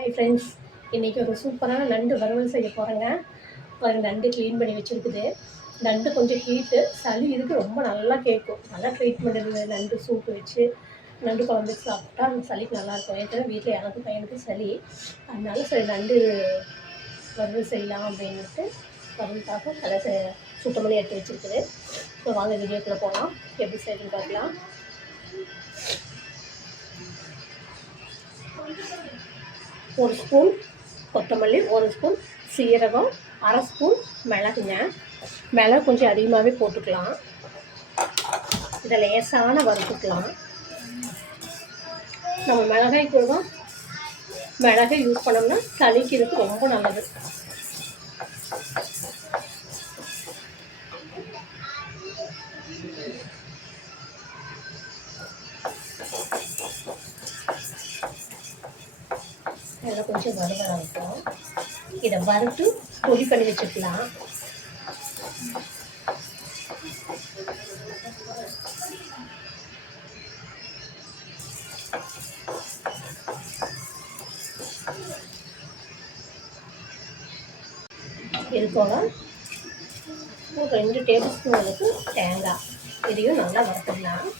Hi friends, இன்றைக்கி ஒரு சூப்பரான நண்டு வறுவல் செய்ய போகிறேங்க. ஒரு நண்டு க்ளீன் பண்ணி வச்சுருக்குது. நண்டு கொஞ்சம் ஹீட்டு, சளி இதுக்கு ரொம்ப நல்லா கேட்கும். நல்லா ட்ரீட்மெண்ட் இருக்குது. நண்டு சூப்பு வச்சு நண்டு குழம்பு சாப்பிட்டா அந்த சளிக்கு நல்லாயிருக்கும். ஏற்கனவே வீட்டில் எனக்கு பையனுக்கு சளி, அதனால சரி நண்டு வறுவல் செய்யலாம் அப்படின்ட்டு வறுவலுக்காக அதை சுத்தம் பண்ணி எடுத்து வச்சுருக்குது. ஸோ வாங்க வீடியோக்குள்ளே போகலாம், எப்படி செய்யணும்னு பார்க்கலாம். ஒரு ஸ்பூன் கொத்தமல்லி, ஒரு ஸ்பூன் சீரகம், அரை ஸ்பூன் மிளகுங்க. மிளகு கொஞ்சம் அதிகமாகவே போட்டுக்கலாம். இதை லேசான வறுத்துக்கலாம். நம்ம மிளகாய் கூட மிளகை யூஸ் பண்ணோம்னா சளிக்கு இதுக்கு ரொம்ப நல்லது. இதில் கொஞ்சம் வறுவராகும். இதை வறுத்து பொடி பண்ணி வச்சுக்கலாம். இது போக ஒரு 2 டேபிள் ஸ்பூன் அளவுக்கு தேங்காய், இதையும் நல்லா வறுத்துக்கலாம்.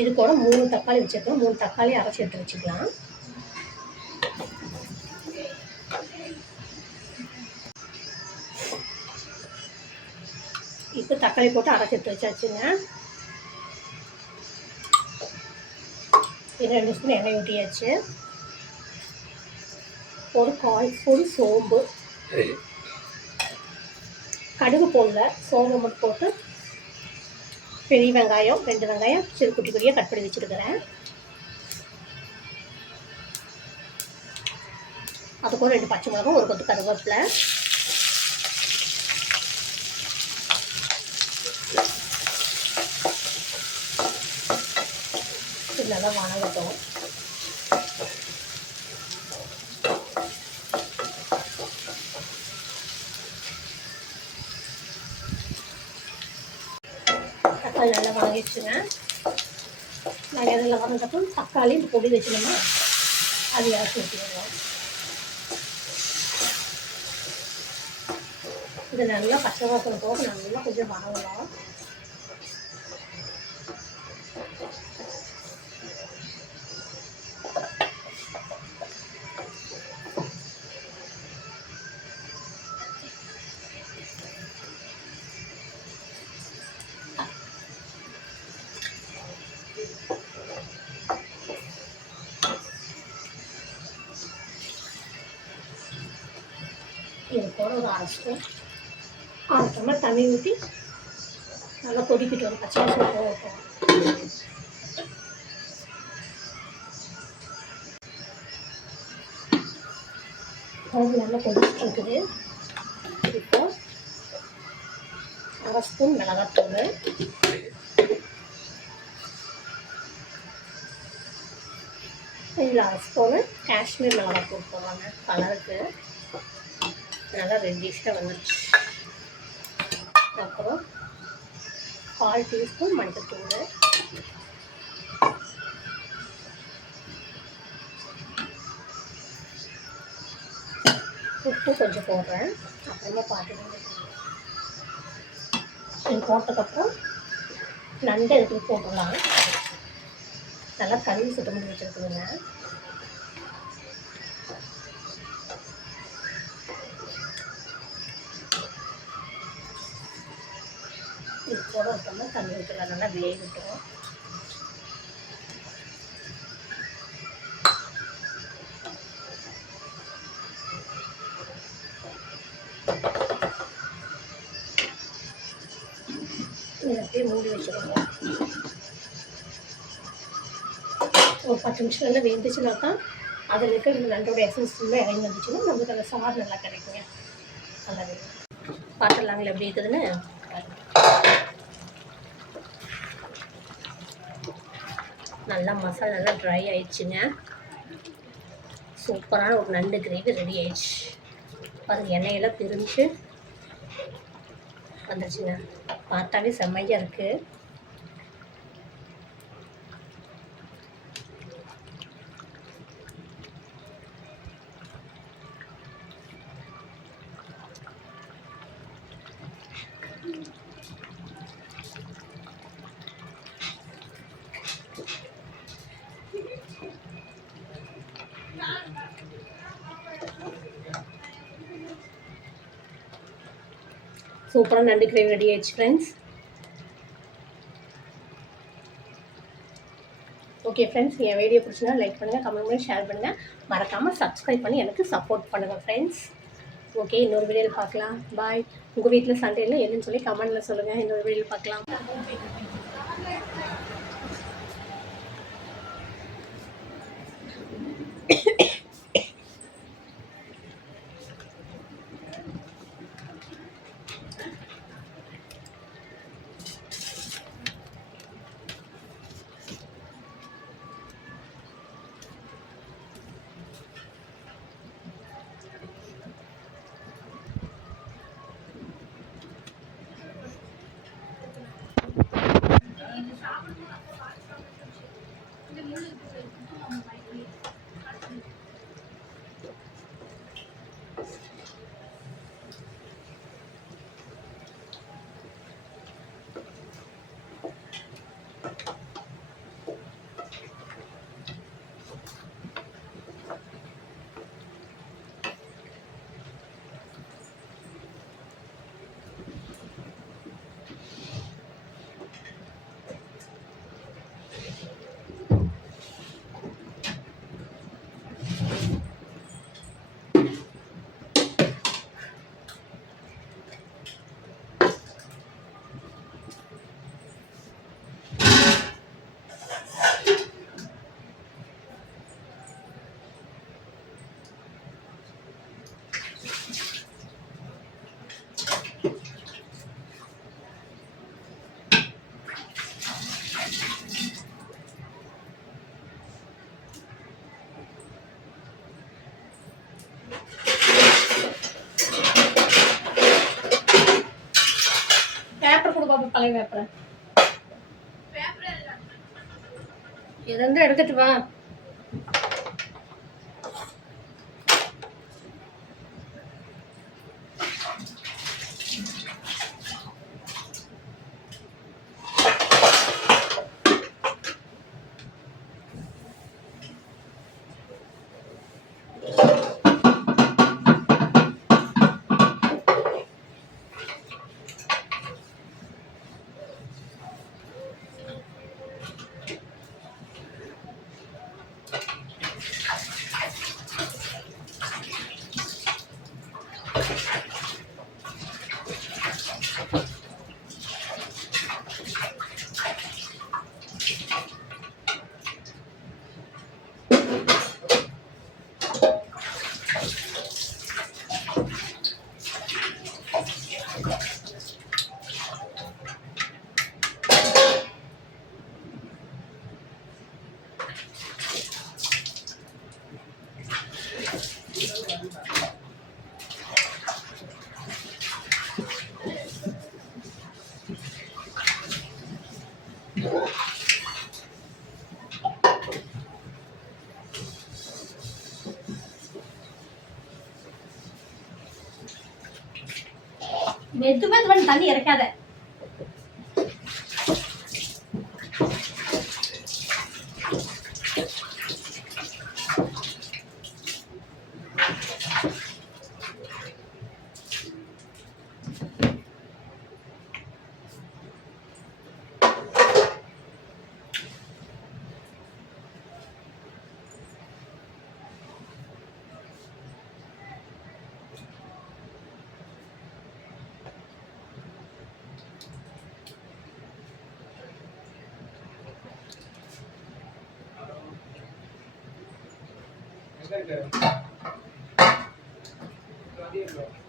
இது கூட 3 தக்காளி வச்சுருக்கோம். 3 தக்காளி அரைச்சி எடுத்து வச்சுக்கலாம். இப்போ தக்காளி போட்டு அரைச்சி எடுத்து வச்சாச்சுங்க. 2 ஸ்பூன் எண்ணெய் ஊற்றியாச்சு. ஒரு 1/4 ஸ்பூன் சோம்பு, கடுகு போடல, சோம்பு மட்டும் போட்டு பெரிய வெங்காயம் 2 வெங்காயம் சிறு குட்டி குட்டியாக கட் பண்ணி வச்சுருக்கிறேன். அதுக்கும் 2 பச்சை மிளகாய், ஒரு கொத்து கருவேப்பிலை, இது நல்லா வணங்கட்டும். தக்காளி நல்லா வணங்கிடுச்சுங்க. நாங்கள் எதில் வணங்கட்டும். தக்காளி இந்த பொடி வச்சுக்கணுமா அது இறச்சி ஊற்றிடுவோம். இது நல்லா பச்சை வாசனை போக நல்லா கொஞ்சம் வணங்கலாம். இது கூட ஒரு அரை டம்ளர் தண்ணி ஊற்றி நல்லா கொதிக்கிட்டு வரும். பச்சை வாசனை போகட்டும். குழம்பு நல்லா கொதிச்சுட்டு இருக்குது. இப்போ அரை ஸ்பூன் மிளகாத்தூள், இதில் அரை ஸ்பூனு காஷ்மீர் மிளகாத்தூள் போடுவாங்க. கலருக்கு நல்லா ரெட்டிஷாக வந்துடுச்சு. அப்புறம் 1/4 டீஸ்பூன் மஞ்சள்தூள், உப்பு கொஞ்சம் போடுறேன், அப்புறமா பார்த்துட்டு. இது போட்டதுக்கப்புறம் நண்டு எடுத்து போட்டுடலாம். நல்லா கழுவி சுத்தம் பண்ணி வச்சுருக்குதுங்க. இது போட விட்டோம்னா தண்ணி ஊற்றலாம், நல்லா வேகட்டும். இதை அப்படியே மூடி வச்சுருவோம். ஒரு 10 நிமிஷம் நல்லா வேந்துச்சுன்னா தான் அதில் இருக்க இந்த நண்டோட எசன்ஸ் ஃபுல்லாக இறங்கி வந்துச்சுன்னா நமக்கு அந்த சாறு நல்லா கிடைக்குங்க. நல்லா வேணும். பார்த்துடலாங்களா எப்படி இருக்குதுன்னு. நல்லா மசாலா நல்லா ட்ரை ஆயிடுச்சுங்க. சூப்பரான ஒரு நண்டு கிரேவி ரெடி ஆயிடுச்சு. பாருங்கள், எண்ணெயெல்லாம் பிரிஞ்சு வந்துடுச்சுங்க. பார்த்தாவே செம்மையாக இருக்குது. சூப்பராக நண்டு கிரேவி ரெடி ஆயிடுச்சு ஃப்ரெண்ட்ஸ். ஓகே ஃப்ரெண்ட்ஸ், என் வீடியோ பிடிச்சினா லைக் பண்ணுங்கள், கமெண்ட் பண்ணி, ஷேர் பண்ணுங்கள். மறக்காமல் சப்ஸ்கிரைப் பண்ணி எனக்கு சப்போர்ட் பண்ணுங்கள் ஃப்ரெண்ட்ஸ். ஓகே, இன்னொரு வீடியோவில் பார்க்கலாம். பாய். உங்கள் வீட்டில் சண்டேல என்னன்னு சொல்லி கமெண்டில் சொல்லுங்கள். இன்னொரு வீடியோவில் பார்க்கலாம். பழைய பேப்பரை எதா எடுத்துட்டு வா. மெதுவா தண்ணி இறக்காத. Gracias.